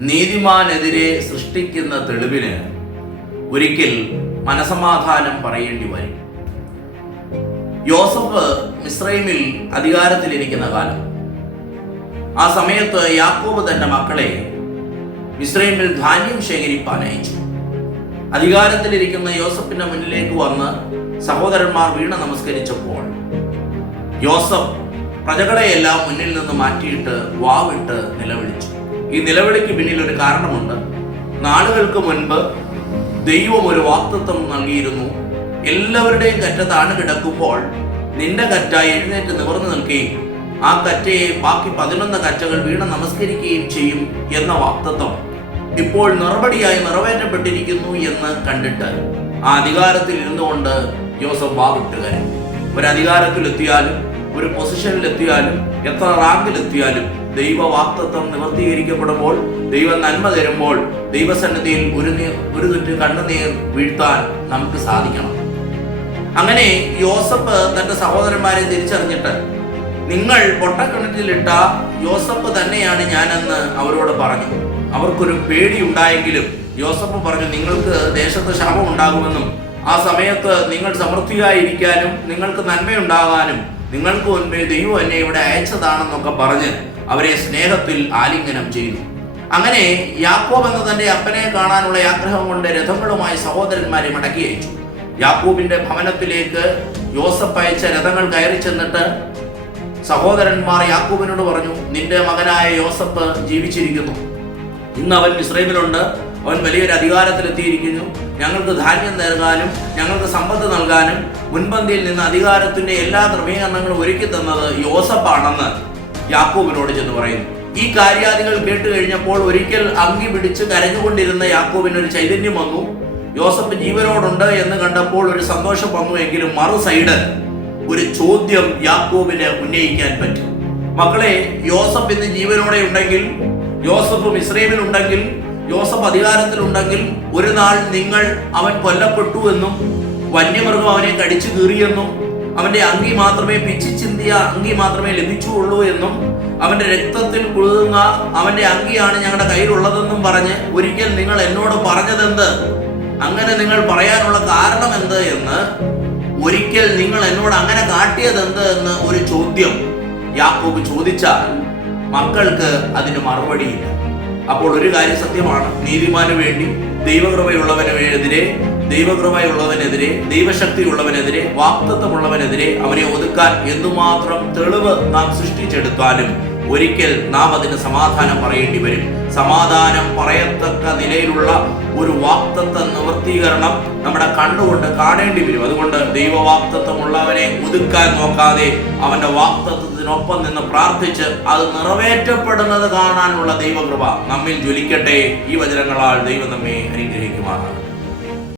നീതിമാനെതിരെ സൃഷ്ടിക്കുന്ന തെളിവിന് ഒരിക്കൽ മനസമാധാനം പറയേണ്ടി വരും. യോസഫ് മിസ്രൈമിൽ അധികാരത്തിലിരിക്കുന്ന കാലം. ആ സമയത്ത് യാക്കോബ് തന്റെ മക്കളെ മിസ്രൈമിൽ ധാന്യം ശേഖരിപ്പാൻ അയച്ചു. അധികാരത്തിലിരിക്കുന്ന യോസഫിന്റെ മുന്നിലേക്ക് വന്ന് സഹോദരന്മാർ വീണ നമസ്കരിച്ചപ്പോൾ യോസഫ് പ്രജകളെയെല്ലാം മുന്നിൽ നിന്ന് മാറ്റിയിട്ട് വാവിട്ട് നിലവിളിച്ചു. ഈ നിലവിളിക്ക് പിന്നിൽ ഒരു കാരണമുണ്ട്. നാളുകൾക്ക് മുൻപ് ദൈവം ഒരു വാക്തത്വം നൽകിയിരുന്നു. എല്ലാവരുടെയും കറ്റ താണു കിടക്കുമ്പോൾ നിന്റെ കറ്റ എഴുന്നേറ്റ് നിവർന്നു നിൽക്കുകയും ആ കറ്റയെ ബാക്കി പതിനൊന്ന് കറ്റകൾ വീണ് നമസ്കരിക്കുകയും ചെയ്യും എന്ന വാക്തത്വം ഇപ്പോൾ നിറപടിയായി നിറവേറ്റപ്പെട്ടിരിക്കുന്നു എന്ന് കണ്ടിട്ട് ആ അധികാരത്തിൽ ഇരുന്നുകൊണ്ട് ജോസഫ് ബാബിട്ടുകാരൻ ഒരു അധികാരത്തിലെത്തിയാലും ഒരു പൊസിഷനിലെത്തിയാലും എത്ര റാങ്കിലെത്തിയാലും ദൈവവാക്തത്വം നിവർത്തീകരിക്കപ്പെടുമ്പോൾ ദൈവ നന്മ തരുമ്പോൾ ദൈവസന്നിധിയിൽ ഒരു ഒരു തുറ്റ് കണ്ണുനീർ വീഴ്ത്താൻ നമുക്ക് സാധിക്കണം. അങ്ങനെ യോസഫ് തന്റെ സഹോദരന്മാരെ തിരിച്ചറിഞ്ഞിട്ട് നിങ്ങൾ പൊട്ടക്കിണറ്റിലിട്ട യോസഫ് തന്നെയാണ് ഞാനെന്ന് അവരോട് പറഞ്ഞു. അവർക്കൊരു പേടി ഉണ്ടായെങ്കിലും യോസഫ് പറഞ്ഞു നിങ്ങൾക്ക് ദേശത്ത് ശാപം ഉണ്ടാകുമെന്നും ആ സമയത്ത് നിങ്ങൾ സമൃദ്ധിയായിരിക്കാനും നിങ്ങൾക്ക് നന്മയുണ്ടാകാനും നിങ്ങൾക്ക് മുൻപേ ദൈവം എന്നെ ഇവിടെ അയച്ചതാണെന്നൊക്കെ പറഞ്ഞ് അവരെ സ്നേഹത്തിൽ ആലിംഗനം ചെയ്തു. അങ്ങനെ യാക്കോബ് എന്ന തന്റെ അപ്പനെ കാണാനുള്ള ആഗ്രഹം കൊണ്ട് രഥങ്ങളുമായി സഹോദരന്മാരെ മടക്കി അയച്ചു. യാക്കൂബിന്റെ ഭവനത്തിലേക്ക് യോസഫ് അയച്ച രഥങ്ങൾ കയറി ചെന്നിട്ട് സഹോദരന്മാർ യാക്കൂബിനോട് പറഞ്ഞു നിന്റെ മകനായ യോസഫ് ജീവിച്ചിരിക്കുന്നു. ഇന്ന് അവൻ ഇസ്രൈമിലുണ്ട് അവൻ വലിയൊരു അധികാരത്തിലെത്തിയിരിക്കുന്നു ഞങ്ങൾക്ക് ധാന്യം നൽകാനും ഞങ്ങൾക്ക് സമ്പത്ത് നൽകാനും മുൻപന്തിയിൽ നിന്ന് അധികാരത്തിന്റെ എല്ലാ ക്രമീകരണങ്ങളും ഒരുക്കി തന്നത് യോസഫാണെന്ന് യാക്കൂബിനോട് ചെന്ന് പറയുന്നു. ഈ കാര്യാദികൾ കേട്ട് കഴിഞ്ഞപ്പോൾ ഒരിക്കൽ അങ്കി പിടിച്ച് കരഞ്ഞുകൊണ്ടിരുന്ന യാക്കോബിന് ഒരു ചൈതന്യം വന്നു. യോസഫ് ജീവനോടുണ്ട് എന്ന് കണ്ടപ്പോൾ ഒരു സന്തോഷം വന്നു എങ്കിലും മറു സൈഡ് ഒരു ചോദ്യം യാക്കോബിന് ഉന്നയിക്കാൻ പറ്റും. മക്കളെ യോസഫ് ഇന്ന് ജീവനോടെ ഉണ്ടെങ്കിൽ യോസഫ് ഇസ്രേമിൽ ഉണ്ടെങ്കിൽ യോസഫ് അധികാരത്തിലുണ്ടെങ്കിൽ ഒരു നാൾ നിങ്ങൾ അവൻ കൊല്ലപ്പെട്ടു എന്നും വന്യമൃഗം അവനെ കടിച്ചു കീറിയെന്നും അവന്റെ അങ്കി മാത്രമേ പിച്ചി ചിന്തിയ അങ്കി മാത്രമേ ലഭിച്ചുള്ളൂ എന്നും അവന്റെ രക്തത്തിൽ കുഴുകുന്ന അവന്റെ അങ്കിയാണ് ഞങ്ങളുടെ കയ്യിലുള്ളതെന്നും പറഞ്ഞ് ഒരിക്കൽ നിങ്ങൾ എന്നോട് പറഞ്ഞതെന്ത്? അങ്ങനെ നിങ്ങൾ പറയാനുള്ള കാരണം എന്ത് എന്ന് ഒരിക്കൽ നിങ്ങൾ എന്നോട് അങ്ങനെ കാട്ടിയതെന്ത് എന്ന് ഒരു ചോദ്യം യാക്കോബ് ചോദിച്ചാൽ മക്കൾക്ക് അതിന് മറുപടിയില്ല. അപ്പോൾ ഒരു കാര്യം സത്യമാണ് നീതിമാന് വേണ്ടി ദൈവകൃപയുള്ളവന് എതിരെ ദൈവകൃപയുള്ളവനെതിരെ ദൈവശക്തിയുള്ളവനെതിരെ വാക്തത്വമുള്ളവനെതിരെ അവനെ ഒതുക്കാൻ എന്തുമാത്രം തെളിവ് നാം സൃഷ്ടിച്ചെടുത്താലും ഒരിക്കൽ നാം അതിന് സമാധാനം പറയേണ്ടി വരും. സമാധാനം പറയത്തക്ക നിലയിലുള്ള ഒരു വാക്തത്വ നിവർത്തീകരണം നമ്മുടെ കണ്ണുകൊണ്ട് കാണേണ്ടി വരും. അതുകൊണ്ട് ദൈവവാക്തത്വമുള്ളവനെ ഒതുക്കാൻ നോക്കാതെ അവന്റെ വാക്തത്വത്തിനൊപ്പം നിന്ന് പ്രാർത്ഥിച്ച് അത് നിറവേറ്റപ്പെടുന്നത് കാണാനുള്ള ദൈവകൃപ നമ്മിൽ ജ്വലിക്കട്ടെ. ഈ വചനങ്ങളാൽ ദൈവം നമ്മെ അനുഗ്രഹിക്കുമാറാണ്